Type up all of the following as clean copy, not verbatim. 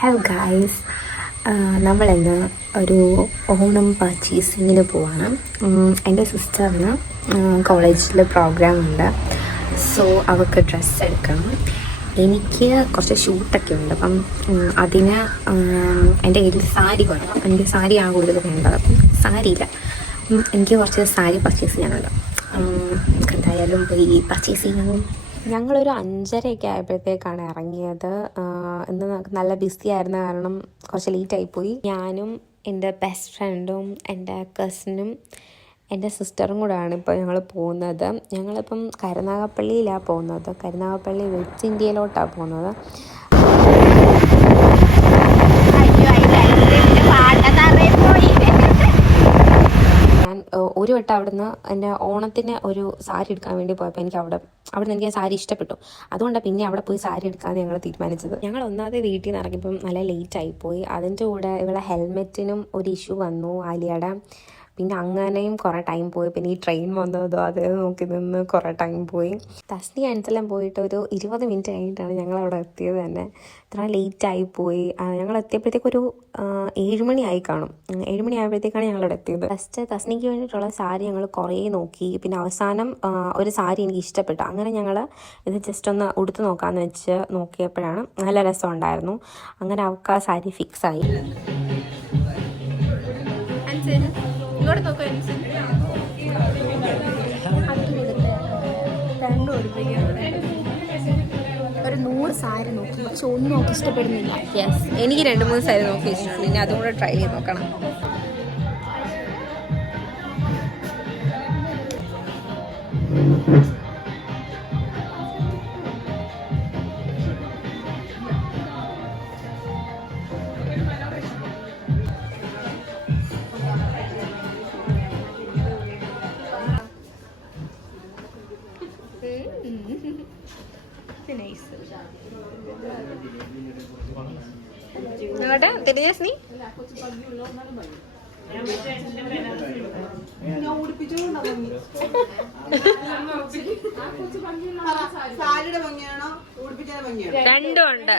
Hello guys, നമ്മളിന്ന് ഒരു ഓണം പർച്ചേസിങ്ങിന് പോവാണ്. എൻ്റെ സിസ്റ്ററിന് കോളേജിൽ പ്രോഗ്രാം ഉണ്ട്. സോ അവൾക്ക് ഡ്രസ്സ് എടുക്കണം. എനിക്ക് കുറച്ച് ഷൂട്ടൊക്കെ ഉണ്ട്. അപ്പം അതിന് എൻ്റെ കയ്യിൽ സാരി വേണം. എനിക്ക് സാരിയാണ് കൂടുതൽ വേണ്ടത്. അപ്പം സാരിയില്ല, എനിക്ക് കുറച്ച് സാരി പർച്ചേസ് ചെയ്യാനുണ്ട്. എന്തായാലും പോയി പർച്ചേസ് ചെയ്യാനും. ഞങ്ങളൊരു 5:30 ആയപ്പോഴത്തേക്കാണ് ഇറങ്ങിയത്. ഇന്ന് നല്ല ബിസി ആയിരുന്ന കാരണം കുറച്ച് ലേറ്റായിപ്പോയി. ഞാനും എൻ്റെ ബെസ്റ്റ് ഫ്രണ്ടും എൻ്റെ കസിനും എൻ്റെ സിസ്റ്ററും കൂടെയാണ് ഇപ്പോൾ ഞങ്ങൾ പോകുന്നത്. ഞങ്ങളിപ്പം കരുനാഗപ്പള്ളിയിലാണ് പോകുന്നത്. കരുനാഗപ്പള്ളി വെസ്റ്റ് ഇന്ത്യയിലോട്ടാണ് പോകുന്നത്. ഞാൻ ഒരു വട്ടം അവിടുന്ന് എൻ്റെ ഓണത്തിന് ഒരു സാരി എടുക്കാൻ വേണ്ടി പോയപ്പോൾ എനിക്ക് അവിടുന്ന് എനിക്ക് സാരി ഇഷ്ടപ്പെട്ടു. അതുകൊണ്ടാണ് പിന്നെ അവിടെ പോയി സാരി എടുക്കാമെന്ന് ഞങ്ങൾ തീരുമാനിച്ചത്. ഞങ്ങൾ ഒന്നാമത് വീട്ടിൽ നിന്ന് ഇറങ്ങിയപ്പം നല്ല ലേറ്റ് ആയിപ്പോയി. അതിൻ്റെ കൂടെ ഇവിടെ ഹെൽമെറ്റിനും ഒരു ഇഷ്യൂ വന്നു ആലിയയുടെ. പിന്നെ അങ്ങനെയും കുറേ ടൈം പോയി. പിന്നെ ഈ ട്രെയിൻ വന്നതോ അത് നോക്കി നിന്ന് കുറേ ടൈം പോയി. തസ്നി ആൻസെല്ലാം പോയിട്ട് ഒരു 20 മിനിറ്റ് കഴിഞ്ഞിട്ടാണ് ഞങ്ങൾ അവിടെ എത്തിയത് തന്നെ. ഇത്ര ലേറ്റായിപ്പോയി. ഞങ്ങൾ എത്തിയപ്പോഴത്തേക്കൊരു 7 മണി ആയി കാണും. 7 മണി ആയപ്പോഴത്തേക്കാണ് ഞങ്ങളവിടെ എത്തിയത്. ഫസ്റ്റ് തസ്നിക്ക് വേണ്ടിയിട്ടുള്ള സാരി ഞങ്ങൾ കുറേ നോക്കി. പിന്നെ അവസാനം ഒരു സാരി എനിക്ക് ഇഷ്ടപ്പെട്ടു. അങ്ങനെ ഞങ്ങൾ ഇത് ജസ്റ്റ് ഒന്ന് ഉടുത്ത് നോക്കാമെന്ന് വെച്ച് നോക്കിയപ്പോഴാണ് നല്ല രസമുണ്ടായിരുന്നു. അങ്ങനെ അവൾക്ക് ആ സാരി ഫിക്സായി. ഇങ്ങോട്ട് നോക്കാം. ഒരു 100 സാരി നോക്കി, പക്ഷെ ഒന്നും നോക്കി ഇഷ്ടപ്പെടുന്നില്ല. യെസ്, എനിക്ക് 2-3 സാരി നോക്കി ഇഷ്ടമാണ്. ഇനി അതും കൂടെ ട്രൈ ചെയ്ത് നോക്കണം. തിരിഞ്ഞി രണ്ടും ഉണ്ട്.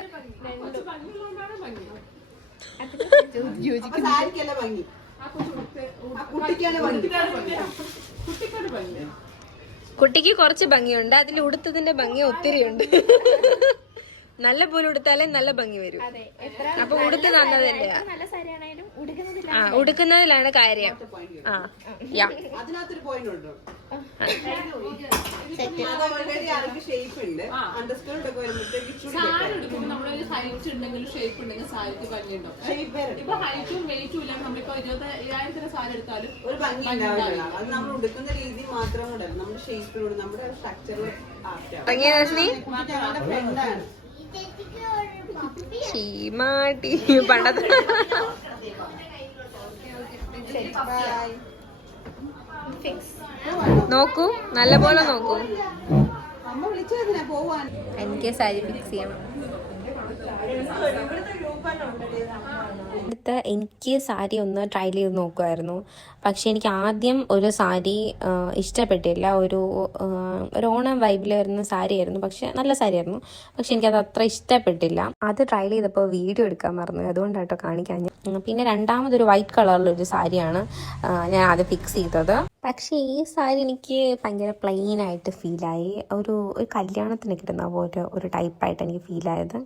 കുട്ടിക്ക് കുറച്ച് ഭംഗിയുണ്ട്, അതിൽ ഉടുത്തതിന്റെ ഭംഗി ഒത്തിരി ഉണ്ട്. നല്ല പോലെ ഉടുത്താലേ നല്ല ഭംഗി വരും. അപ്പൊ ഉടുത്ത് തന്നതല്ലേ, ഉടുക്കുന്നതിലാണ് കാര്യം. പണ്ടത്തെ നോക്കൂ, നല്ല പോലെ നോക്കൂ. എനിക്ക് സാരി ഫിക്സ് ചെയ്യണം. അടുത്ത എനിക്ക് സാരി ഒന്ന് ട്രൈ ചെയ്ത് നോക്കുമായിരുന്നു. പക്ഷെ എനിക്ക് ആദ്യം ഒരു സാരി ഇഷ്ടപ്പെട്ടില്ല. ഒരു ഓണം വൈബിൽ വരുന്ന സാരി ആയിരുന്നു. പക്ഷെ നല്ല സാരി ആയിരുന്നു. പക്ഷെ എനിക്കത് അത്ര ഇഷ്ടപ്പെട്ടില്ല. അത് ട്രൈ ചെയ്തപ്പോൾ വീഡിയോ എടുക്കാൻ മറന്നു, അതുകൊണ്ടാട്ടോ കാണിക്കാൻ. പിന്നെ രണ്ടാമതൊരു വൈറ്റ് കളറിലൊരു സാരിയാണ് ഞാൻ അത് ഫിക്സ് ചെയ്തത്. പക്ഷേ ഈ സാരി എനിക്ക് ഭയങ്കര പ്ലെയിൻ ആയിട്ട് ഫീലായി. ഒരു കല്യാണത്തിന് കിട്ടുന്ന പോലെ ഒരു ടൈപ്പായിട്ട് എനിക്ക് ഫീലായത്.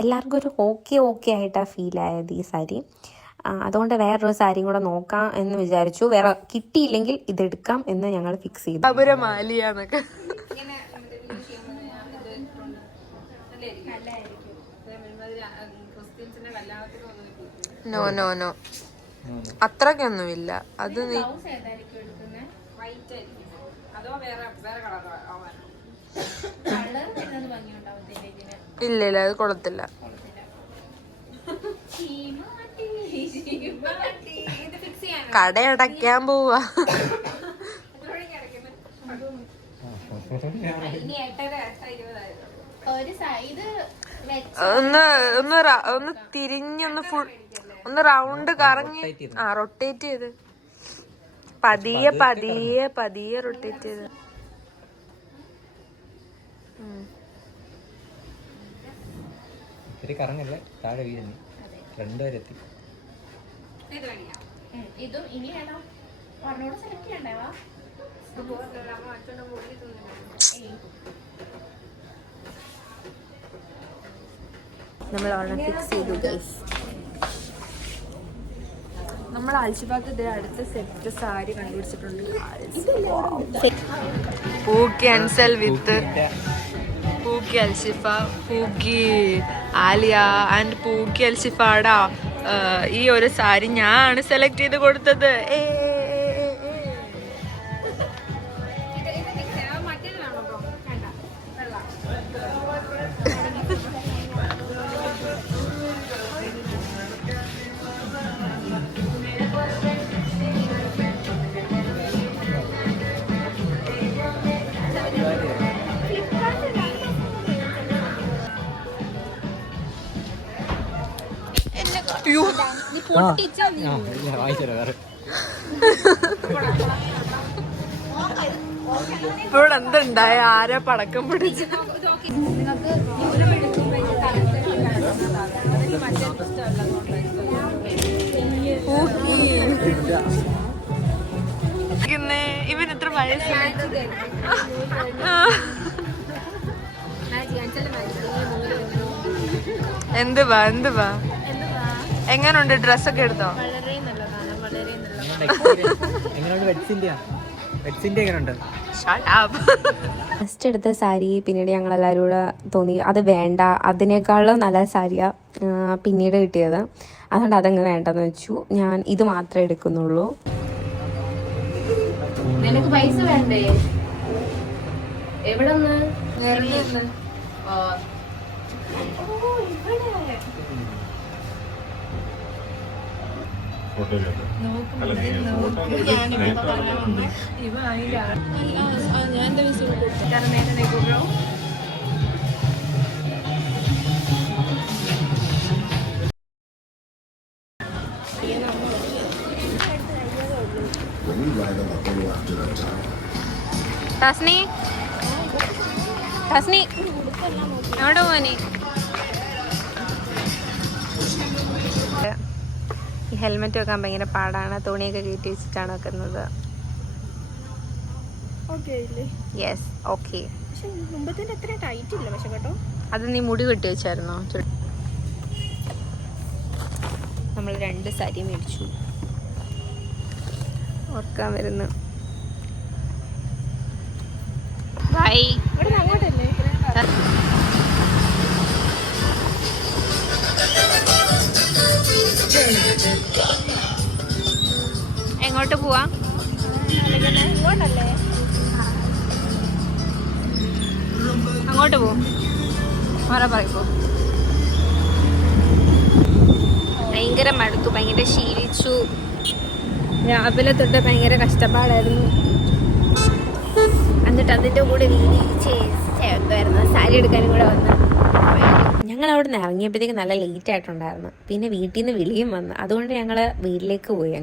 എല്ലാവർക്കും ഒരു ഓക്കെ ആയിട്ടാണ് ഫീലായത് ഈ സാരി. അതുകൊണ്ട് വേറൊരു സാരിയും കൂടെ നോക്കാം എന്ന് വിചാരിച്ചു. വേറെ കിട്ടിയില്ലെങ്കിൽ ഇതെടുക്കാം എന്ന് ഞങ്ങൾ ഫിക്സ് ചെയ്തു. നോ അത്രക്കൊന്നുമില്ല. അത് ഇല്ല അത് കൊള്ളത്തില്ല. കടയടയ്ക്കാൻ പോവാ. ഒന്ന് തിരിഞ്ഞൊന്ന് ഫുൾ ഒന്ന് റൗണ്ട് കറങ്ങി റൊട്ടേറ്റ് ചെയ്ത് പതിയെ റൊട്ടേറ്റ് ചെയ്ത് കറങ്ങല്ലേ, താഴെ വീഴുന്നു. രണ്ടുപേരെത്തി. ഇതും ഇനി വേണം പറഞ്ഞോട് സെലക്ട് ചെയ്യണ്ടേവാ. നമ്മൾ ഓർഡർ ഫിക്സ് ചെയ്തു ഗൈസ്. നമ്മൾ ആൽഷിബാഗ് അടുത്ത സെറ്റ് സാരി കണ്ടുപിടിച്ചിട്ടുണ്ട്. Pookie Ansal with pookie Alshifa, pookie Aliya and pookie അൽഷിഫാടാ ഈ ഒരു സാരി ഞാനാണ് സെലക്ട് ചെയ്ത് കൊടുത്തത്. ഇവിടെ എന്തുണ്ടായ ആരാ പടക്കം പിടിച്ച് ഇവൻ എത്ര വയസ്സ്? എന്തുവാ എന്തുവാ എങ്ങനുണ്ട്? ഡ്രസ്സൊക്കെ എടുത്തോ? ഫസ്റ്റ് എടുത്ത സാരി പിന്നീട് ഞങ്ങൾ എല്ലാവരും കൂടെ തോന്നി അത് വേണ്ട, അതിനേക്കാളും നല്ല സാരിയാ പിന്നീട് കിട്ടിയത്. അതുകൊണ്ട് അതങ്ങ് വേണ്ടെന്ന് വെച്ചു. ഞാൻ ഇത് മാത്രമേ എടുക്കുന്നുള്ളൂ. നിനക്ക് പൈസ വേണ്ടേ? എവിടെ ടസ്നി ടസ്നി എവിടെ പോവാനി? ഈ ഹെൽമെറ്റ് വെക്കാൻ ഭയങ്കര പാടാണ്. തുണിയൊക്കെ കയറ്റി വെച്ചിട്ടാണ് വെക്കുന്നത്. Yes okay. അത് നീ മുടി കെട്ടി വെച്ചായിരുന്നോ? നമ്മൾ 2 സാരി മേടിച്ചു. ഓർക്കാൻ വരുന്നു. ബൈ. എങ്ങോട്ട് പോവാ? അങ്ങോട്ട് പോവും. പറയപ്പോ. ഭയങ്കര മടുത്തു, ഭയങ്കര ശീലിച്ചു. രാവിലെ തൊട്ട് ഭയങ്കര കഷ്ടപ്പാടായിരുന്നു. എന്നിട്ട് അതിൻ്റെ കൂടെ ചേർത്തായിരുന്നു സാരി എടുക്കാനും കൂടെ വന്ന്. ഞങ്ങൾ അവിടെ നിന്ന് ഇറങ്ങിയപ്പോഴത്തേക്ക് നല്ല ലേറ്റ് ആയിട്ടുണ്ടായിരുന്നു. പിന്നെ വീട്ടിൽ നിന്ന് വിളിയും വന്നു. അതുകൊണ്ട് ഞങ്ങൾ വീട്ടിലേക്ക് പോയി.